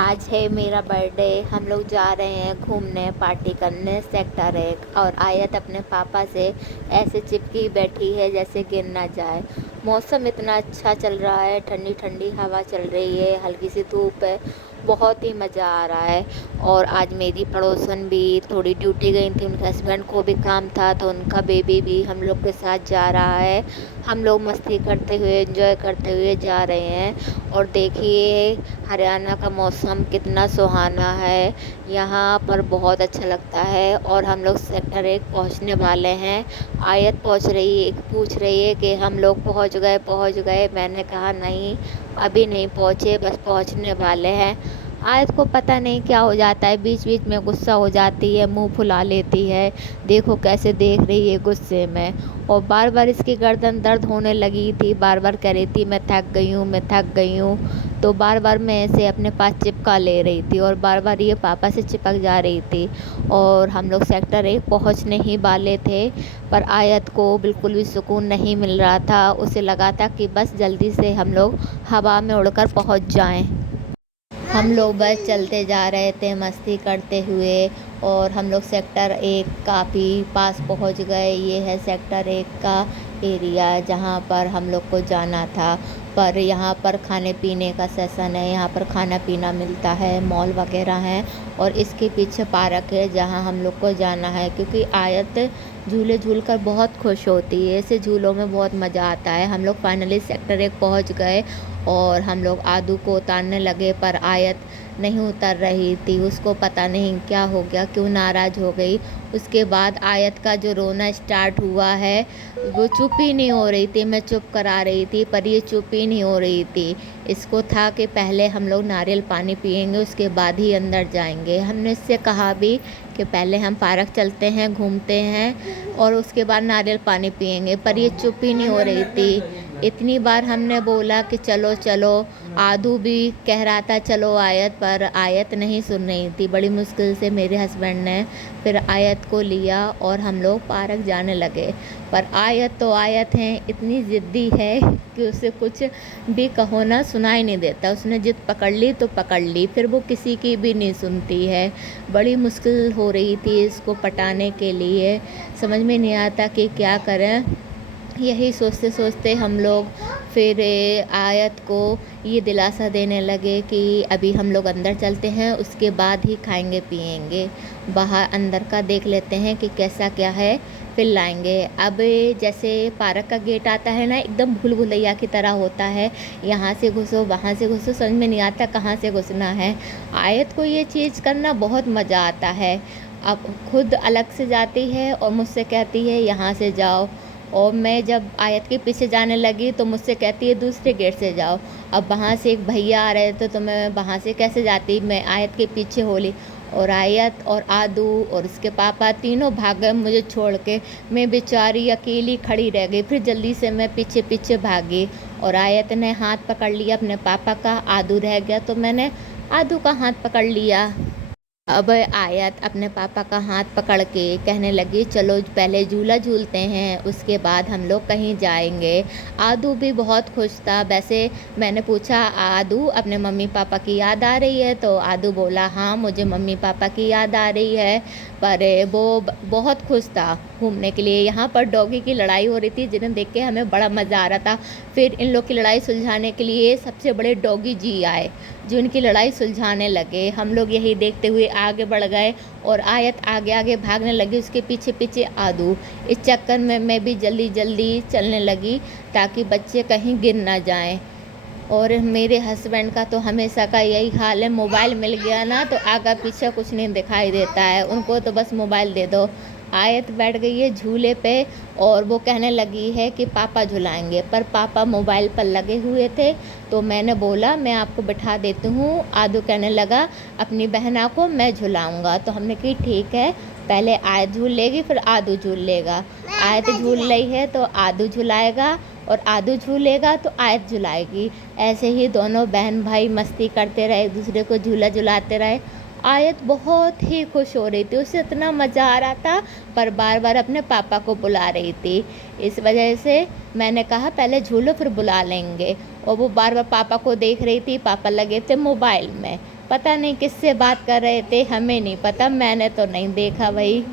आज है मेरा बर्थडे। हम लोग जा रहे हैं घूमने, पार्टी करने सेक्टर 1। और आयत अपने पापा से ऐसे चिपकी बैठी है जैसे गिर ना जाए। मौसम इतना अच्छा चल रहा है, ठंडी ठंडी हवा चल रही है, हल्की सी धूप है, बहुत ही मज़ा आ रहा है। और आज मेरी पड़ोसन भी थोड़ी ड्यूटी गई थी, उनके हस्बैंड को भी काम था, तो उनका बेबी भी हम लोग के साथ जा रहा है। हम लोग मस्ती करते हुए, एंजॉय करते हुए जा रहे हैं। और देखिए हरियाणा का मौसम कितना सुहाना है, यहाँ पर बहुत अच्छा लगता है। और हम लोग सेक्टर 1 पहुँचने वाले हैं। आयत पूछ रही है कि हम लोग पहुँच गए। मैंने कहा नहीं, अभी नहीं पहुँचे, बस पहुँचने वाले हैं। आयत को पता नहीं क्या हो जाता है, बीच बीच में गुस्सा हो जाती है, मुंह फुला लेती है। देखो कैसे देख रही है गुस्से में। और बार बार इसकी गर्दन दर्द होने लगी थी, बार बार कह रही थी मैं थक गई हूँ, मैं थक गई हूँ। तो बार बार मैं इसे अपने पास चिपका ले रही थी और बार बार ये पापा से चिपक जा रही थी। और हम लोग सेक्टर 1 पहुँचने ही वाले थे, पर आयत को बिल्कुल भी सुकून नहीं मिल रहा था। उसे लगा था कि बस जल्दी से हम लोग हवा में उड़कर पहुँच जाएं। हम लोग बस चलते जा रहे थे मस्ती करते हुए। और हम लोग सेक्टर 1 काफ़ी पास पहुंच गए। ये है सेक्टर 1 का एरिया जहां पर हम लोग को जाना था। पर यहाँ पर खाने पीने का सेशन है, यहाँ पर खाना पीना मिलता है, मॉल वगैरह हैं। और इसके पीछे पार्क है जहाँ हम लोग को जाना है, क्योंकि आयत झूले झूल कर बहुत खुश होती है, ऐसे झूलों में बहुत मज़ा आता है। हम लोग फाइनली सेक्टर 1 पहुँच गए और हम लोग आदू को उतारने लगे, पर आयत नहीं उतर रही थी। उसको पता नहीं क्या हो गया, क्यों नाराज़ हो गई। उसके बाद आयत का जो रोना स्टार्ट हुआ है, वो चुप ही नहीं हो रही थी। मैं चुप करा रही थी पर ये चुप ही नहीं हो रही थी। इसको था कि पहले हम लोग नारियल पानी पिएंगे, उसके बाद ही अंदर जाएंगे। हमने इससे कहा भी कि पहले हम पार्क चलते हैं, घूमते हैं और उसके बाद नारियल पानी पिएंगे, पर ये चुप ही नहीं हो रही थी। इतनी बार हमने बोला कि चलो चलो, आदू भी कह रहा था चलो आयत, पर आयत नहीं सुन रही थी। बड़ी मुश्किल से मेरे हस्बैंड ने फिर आयत को लिया और हम लोग पार्क जाने लगे। पर आयत तो आयत है, इतनी ज़िद्दी है कि उसे कुछ भी कहो ना सुनाई नहीं देता। उसने जिद पकड़ ली तो पकड़ ली, फिर वो किसी की भी नहीं सुनती है। बड़ी मुश्किल हो रही थी इसको पटाने के लिए, समझ में नहीं आता कि क्या करें। यही सोचते सोचते हम लोग फिर आयत को ये दिलासा देने लगे कि अभी हम लोग अंदर चलते हैं, उसके बाद ही खाएंगे पिएंगे। बाहर अंदर का देख लेते हैं कि कैसा क्या है, फिर लाएंगे। अब जैसे पार्क का गेट आता है ना, एकदम भूल भुलैया की तरह होता है, यहाँ से घुसो वहाँ से घुसो, समझ में नहीं आता कहाँ से घुसना है। आयत को ये चीज़ करना बहुत मज़ा आता है। अब खुद अलग से जाती है और मुझसे कहती है यहाँ से जाओ। और मैं जब आयत के पीछे जाने लगी तो मुझसे कहती है दूसरे गेट से जाओ। अब वहाँ से एक भैया आ रहे थे तो मैं वहाँ से कैसे जाती, मैं आयत के पीछे हो ली। और आयत और आदू और उसके पापा तीनों भाग गए मुझे छोड़ के। मैं बेचारी अकेली खड़ी रह गई। फिर जल्दी से मैं पीछे पीछे भागी और आयत ने हाथ पकड़ लिया अपने पापा का, आदू रह गया तो मैंने आदू का हाथ पकड़ लिया। अब आयत अपने पापा का हाथ पकड़ के कहने लगी चलो पहले झूला झूलते हैं, उसके बाद हम लोग कहीं जाएंगे। आदू भी बहुत खुश था। वैसे मैंने पूछा आदू अपने मम्मी पापा की याद आ रही है, तो आदू बोला हाँ मुझे मम्मी पापा की याद आ रही है। पर वो बहुत खुश था घूमने के लिए। यहाँ पर डॉगी की लड़ाई हो रही थी, जिन्हें देख के हमें बड़ा मज़ा आ रहा था। फिर इन लोग की लड़ाई सुलझाने के लिए सबसे बड़े डॉगी जी आए, जो इनकी लड़ाई सुलझाने लगे। हम लोग यही देखते हुए आगे बढ़ गए और आयत आगे आगे भागने लगी, उसके पीछे पीछे आदू। इस चक्कर में मैं भी जल्दी जल्दी चलने लगी ताकि बच्चे कहीं गिर ना जाएं। और मेरे हस्बैंड का तो हमेशा का यही हाल है, मोबाइल मिल गया ना तो आगे पीछे कुछ नहीं दिखाई देता है, उनको तो बस मोबाइल दे दो। आयत बैठ गई है झूले पे और वो कहने लगी है कि पापा झुलाएंगे, पर पापा मोबाइल पर लगे हुए थे। तो मैंने बोला मैं आपको बिठा देती हूँ। आदू कहने लगा अपनी बहना को मैं झुलाऊंगा, तो हमने कही ठीक है, पहले आयत झूल लेगी फिर आदू झूल लेगा। आयत झूल रही है तो आदू झुलाएगा और आदू झूलेगा तो आयत झुलाएगी। ऐसे ही दोनों बहन भाई मस्ती करते रहे, एक दूसरे को झूला झुलाते रहे। आयत बहुत ही खुश हो रही थी, उसे इतना मज़ा आ रहा था, पर बार बार अपने पापा को बुला रही थी। इस वजह से मैंने कहा पहले झूलो फिर बुला लेंगे। और वो बार बार पापा को देख रही थी। पापा लगे थे मोबाइल में, पता नहीं किससे बात कर रहे थे, हमें नहीं पता, मैंने तो नहीं देखा भाई।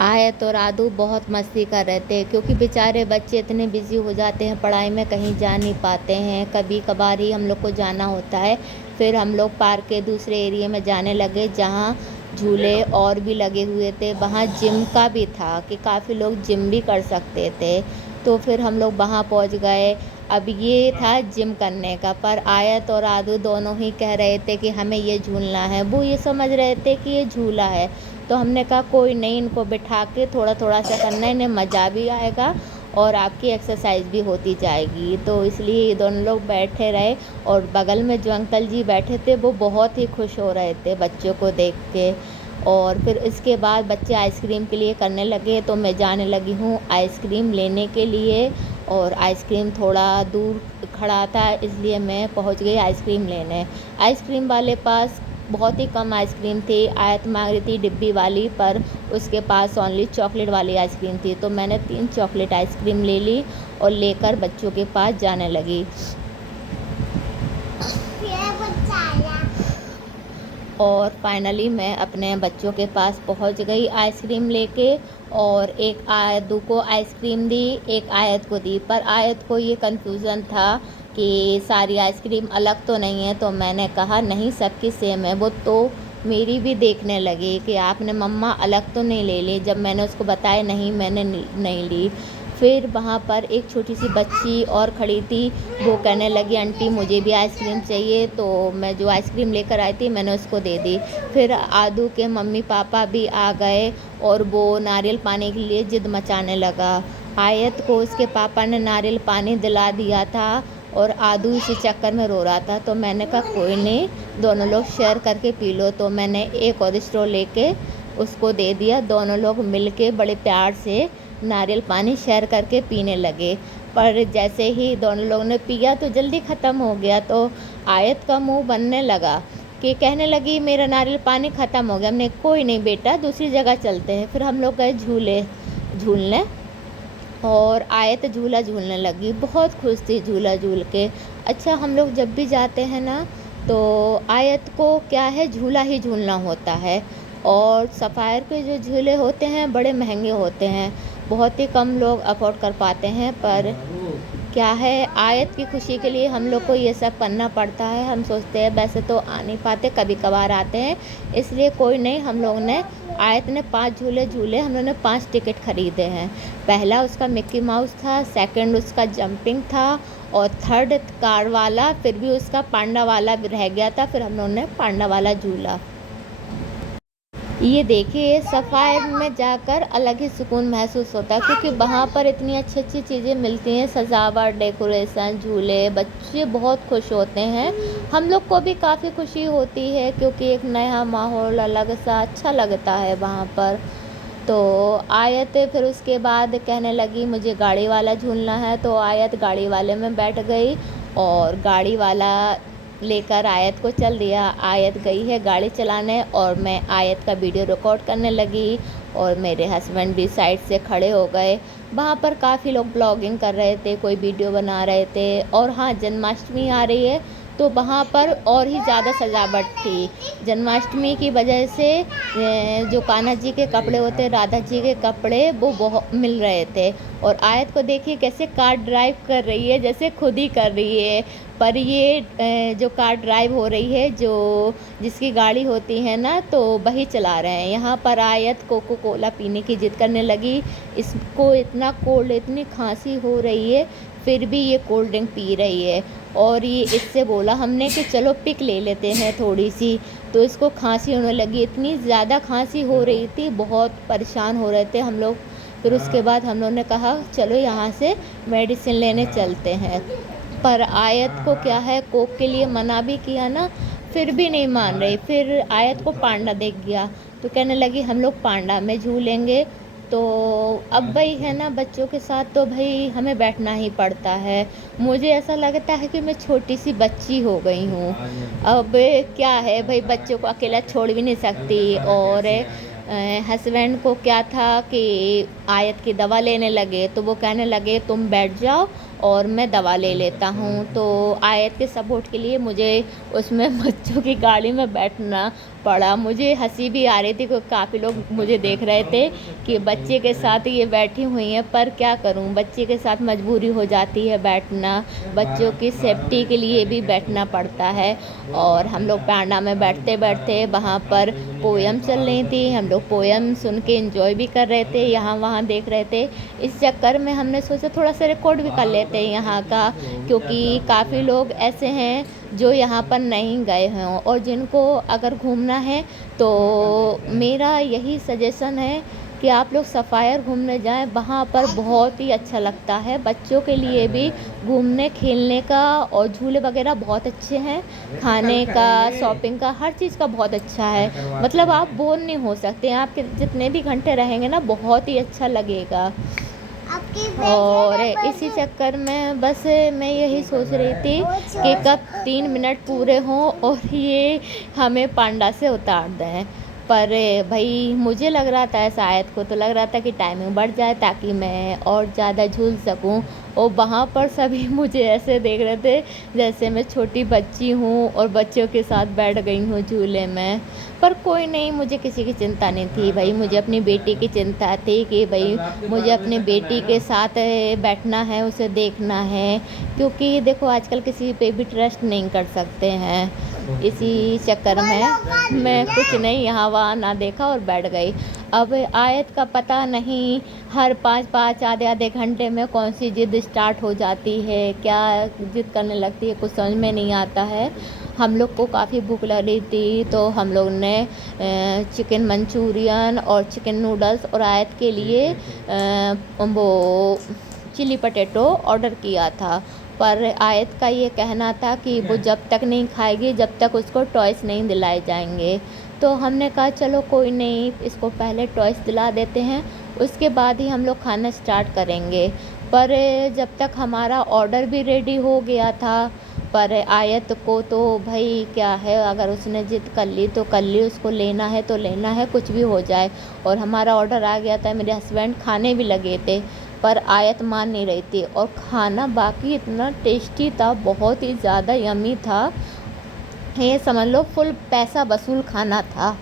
आयत और आदू बहुत मस्ती कर रहे थे, क्योंकि बेचारे बच्चे इतने बिजी हो जाते हैं पढ़ाई में, कहीं जा नहीं पाते हैं, कभी कभार ही हम लोग को जाना होता है। फिर हम लोग पार्क के दूसरे एरिया में जाने लगे, जहाँ झूले और भी लगे हुए थे, वहाँ जिम का भी था कि काफ़ी लोग जिम भी कर सकते थे। तो फिर हम लोग वहाँ पहुँच गए। अब ये था जिम करने का, पर आयत और आदू दोनों ही कह रहे थे कि हमें ये झूलना है। वो ये समझ रहे थे कि ये झूला है, तो हमने कहा कोई नहीं, इनको बिठा के थोड़ा थोड़ा सा करना है, इन्हें मज़ा भी आएगा और आपकी एक्सरसाइज भी होती जाएगी। तो इसलिए ये दोनों लोग बैठे रहे, और बगल में जो अंकल जी बैठे थे वो बहुत ही खुश हो रहे थे बच्चों को देख के। और फिर इसके बाद बच्चे आइसक्रीम के लिए करने लगे, तो मैं जाने लगी हूँ आइसक्रीम लेने के लिए। और आइसक्रीम थोड़ा दूर खड़ा था, इसलिए मैं पहुँच गई आइसक्रीम लेने। आइसक्रीम वाले पास बहुत ही कम आइसक्रीम थी। आयत मांग रही थी डिब्बी वाली, पर उसके पास ओनली चॉकलेट वाली आइसक्रीम थी, तो मैंने 3 चॉकलेट आइसक्रीम ले ली और लेकर बच्चों के पास जाने लगी। और फाइनली मैं अपने बच्चों के पास पहुंच गई आइसक्रीम लेके, और एक आयत को आइसक्रीम दी, एक आयत को दी। पर आयत को ये कन्फ्यूज़न था कि सारी आइसक्रीम अलग तो नहीं है, तो मैंने कहा नहीं सबकी सेम है। वो तो मेरी भी देखने लगी कि आपने मम्मा अलग तो नहीं ले ली, जब मैंने उसको बताया नहीं मैंने नहीं ली। फिर वहाँ पर एक छोटी सी बच्ची और खड़ी थी, वो कहने लगी आंटी मुझे भी आइसक्रीम चाहिए, तो मैं जो आइसक्रीम लेकर आई थी मैंने उसको दे दी। फिर आदू के मम्मी पापा भी आ गए, और वो नारियल पानी के लिए ज़िद मचाने लगा। आयत को उसके पापा ने नारियल पानी दिला दिया था, और आदू इसी चक्कर में रो रहा था। तो मैंने कहा कोई नहीं, दोनों लोग शेयर करके पी लो। तो मैंने एक और स्ट्रॉ लेके उसको दे दिया। दोनों लोग मिलके बड़े प्यार से नारियल पानी शेयर करके पीने लगे। पर जैसे ही दोनों लोगों ने पिया तो जल्दी ख़त्म हो गया, तो आयत का मुंह बनने लगा कि कहने लगी मेरा नारियल पानी ख़त्म हो गया। हमने कोई नहीं बेटा दूसरी जगह चलते हैं। फिर हम लोग गए झूलने, और आयत झूला झूलने लगी, बहुत खुश थी झूला झूल के। अच्छा, हम लोग जब भी जाते हैं ना, तो आयत को क्या है, झूला ही झूलना होता है। और सफ़ायर के जो झूले होते हैं बड़े महंगे होते हैं, बहुत ही कम लोग अफोर्ड कर पाते हैं। पर क्या है, आयत की खुशी के लिए हम लोग को ये सब करना पड़ता है। हम सोचते हैं वैसे तो आ नहीं पाते, कभी कभार आते हैं, इसलिए कोई नहीं। हम लोग ने आयत ने 5 झूले झूले, हम लोग ने 5 टिकट खरीदे हैं। पहला उसका मिक्की माउस था, सेकंड उसका जंपिंग था, और थर्ड कार वाला, फिर भी उसका पांडा वाला भी रह गया था, फिर हम लोगों ने पांडा वाला झूला। ये देखिए, सफ़ायर में जाकर अलग ही सुकून महसूस होता है, क्योंकि वहाँ पर इतनी अच्छी अच्छी चीज़ें मिलती हैं, सजावट, डेकोरेशन, झूले, बच्चे बहुत खुश होते हैं। हम लोग को भी काफ़ी खुशी होती है, क्योंकि एक नया माहौल अलग सा अच्छा लगता है वहाँ पर। तो आयत फिर उसके बाद कहने लगी मुझे गाड़ी वाला झूलना है, तो आयत गाड़ी वाले में बैठ गई, और गाड़ी वाला लेकर आयत को चल दिया। आयत गई है गाड़ी चलाने, और मैं आयत का वीडियो रिकॉर्ड करने लगी, और मेरे हस्बैंड भी साइड से खड़े हो गए। वहाँ पर काफ़ी लोग ब्लॉगिंग कर रहे थे, कोई वीडियो बना रहे थे। और हाँ, जन्माष्टमी आ रही है, तो वहाँ पर और ही ज़्यादा सजावट थी। जन्माष्टमी की वजह से जो कान्हा जी के कपड़े होते हैं, राधा जी के कपड़े, वो बहुत मिल रहे थे। और आयत को देखिए कैसे कार ड्राइव कर रही है, जैसे खुद ही कर रही है। पर ये जो कार ड्राइव हो रही है, जो जिसकी गाड़ी होती है ना, तो वही चला रहे हैं। यहाँ पर आयत कोको कोला पीने की जिद करने लगी। इसको इतना कोल्ड, इतनी खांसी हो रही है, फिर भी ये कोल्ड ड्रिंक पी रही है। और ये इससे बोला हमने कि चलो पिक ले लेते हैं थोड़ी सी, तो इसको खांसी होने लगी। इतनी ज़्यादा खांसी हो रही थी, बहुत परेशान हो रहे थे हम लोग। फिर उसके बाद हम लोग ने कहा चलो यहाँ से मेडिसिन लेने चलते हैं। पर आयत को क्या है, कोक के लिए मना भी किया ना, फिर भी नहीं मान रही। फिर आयत को पांडा देख गया, तो कहने लगी हम लोग पांडा में झूलेंगे। तो अब भाई है ना, बच्चों के साथ तो भाई हमें बैठना ही पड़ता है। मुझे ऐसा लगता है कि मैं छोटी सी बच्ची हो गई हूँ। अब क्या है भाई, बच्चों को अकेला छोड़ भी नहीं सकती। और हस्बैंड को क्या था कि आयत की दवा लेने लगे, तो वो कहने लगे तुम बैठ जाओ और मैं दवा ले लेता हूँ। तो आयत के सपोर्ट के लिए मुझे उसमें बच्चों की गाड़ी में बैठना पड़ा। मुझे हँसी भी आ रही थी क्योंकि काफ़ी लोग मुझे देख रहे थे कि बच्चे के साथ ये बैठी हुई हैं, पर क्या करूँ, बच्चे के साथ मजबूरी हो जाती है बैठना, बच्चों की सेफ्टी के लिए भी बैठना पड़ता है। और हम लोग पांडा में बैठते-बैठते वहाँ पर पोएम चल रही थी, हम लोग पोएम सुन के एंजॉय भी कर रहे थे, यहाँ वहाँ देख रहे थे। इस चक्कर में हमने सोचा थोड़ा सा रिकॉर्ड भी कर लेते हैं यहाँ का, क्योंकि काफ़ी लोग ऐसे हैं जो यहाँ पर नहीं गए हों और जिनको अगर घूमना है तो मेरा यही सजेशन है कि आप लोग सफ़ायर घूमने जाएं, वहाँ पर बहुत ही अच्छा लगता है। बच्चों के लिए भी घूमने खेलने का और झूले वगैरह बहुत अच्छे हैं, खाने का, शॉपिंग का, हर चीज़ का बहुत अच्छा है। मतलब आप बोर नहीं हो सकते, आप जितने भी घंटे रहेंगे ना बहुत ही अच्छा लगेगा। और इसी चक्कर में बस मैं यही सोच रही थी कि कब 3 मिनट पूरे हों और ये हमें पांडा से उतार दें। पर भाई मुझे लग रहा था, शायद को तो लग रहा था कि टाइमिंग बढ़ जाए ताकि मैं और ज़्यादा झूल सकूं, और वहाँ पर सभी मुझे ऐसे देख रहे थे जैसे मैं छोटी बच्ची हूँ और बच्चों के साथ बैठ गई हूँ झूले में। पर कोई नहीं, मुझे किसी की चिंता नहीं थी भाई, मुझे अपनी बेटी की चिंता थी कि भाई मुझे अपनी बेटी के साथ बैठना है, उसे देखना है, क्योंकि देखो आजकल किसी पे भी ट्रस्ट नहीं कर सकते हैं। इसी चक्कर में मैं कुछ नहीं यहाँ वहाँ ना देखा और बैठ गई। अब आयत का पता नहीं हर 5-5 आधे-आधे घंटे में कौन सी ज़िद स्टार्ट हो जाती है, क्या ज़िद करने लगती है, कुछ समझ में नहीं आता है। हम लोग को काफ़ी भूख लग रही थी तो हम लोग ने चिकन मंचूरियन और चिकन नूडल्स और आयत के लिए वो चिली पटेटो ऑर्डर किया था। पर आयत का ये कहना था कि वो जब तक नहीं खाएगी जब तक उसको टॉयस नहीं दिलाए जाएंगे। तो हमने कहा चलो कोई नहीं, इसको पहले टॉयस दिला देते हैं, उसके बाद ही हम लोग खाना स्टार्ट करेंगे। पर जब तक हमारा ऑर्डर भी रेडी हो गया था, पर आयत को तो भाई क्या है, अगर उसने ज़िद कर ली तो कर ली, उसको लेना है तो लेना है, कुछ भी हो जाए। और हमारा ऑर्डर आ गया था, मेरे हस्बैंड खाने भी लगे थे, पर आयत मान नहीं रही थी। और खाना बाकी इतना टेस्टी था, बहुत ही ज़्यादा यम्मी था, ये समझ लो फुल पैसा वसूल खाना था।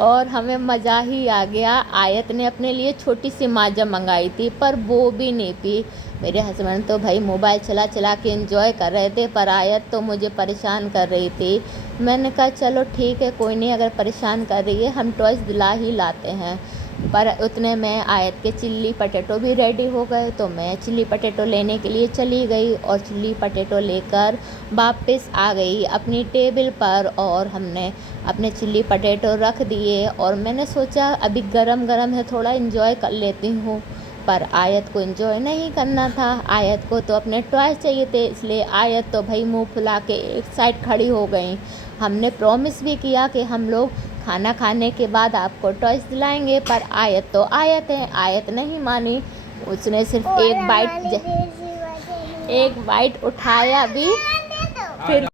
और हमें मज़ा ही आ गया। आयत ने अपने लिए छोटी सी माजा मंगाई थी पर वो भी नहीं पी। मेरे हस्बैंड तो भाई मोबाइल चला चला के एंजॉय कर रहे थे, पर आयत तो मुझे परेशान कर रही थी। मैंने कहा चलो ठीक है, कोई नहीं, अगर परेशान कर रही है हम टॉयस दिला ही लाते हैं। पर उतने में आयत के चिल्ली पटेटो भी रेडी हो गए, तो मैं चिल्ली पटेटो लेने के लिए चली गई और चिल्ली पटेटो लेकर वापस आ गई अपनी टेबल पर। और हमने अपने चिल्ली पटेटो रख दिए और मैंने सोचा अभी गरम गरम है, थोड़ा एंजॉय कर लेती हूँ। पर आयत को एंजॉय नहीं करना था, आयत को तो अपने टॉयस चाहिए थे, इसलिए आयत तो भाई मुंह फुला के एक साइड खड़ी हो गई। हमने प्रॉमिस भी किया कि हम लोग खाना खाने के बाद आपको टॉयस दिलाएंगे, पर आयत तो आयत है, आयत नहीं मानी। उसने सिर्फ एक बाइट उठाया भी, फिर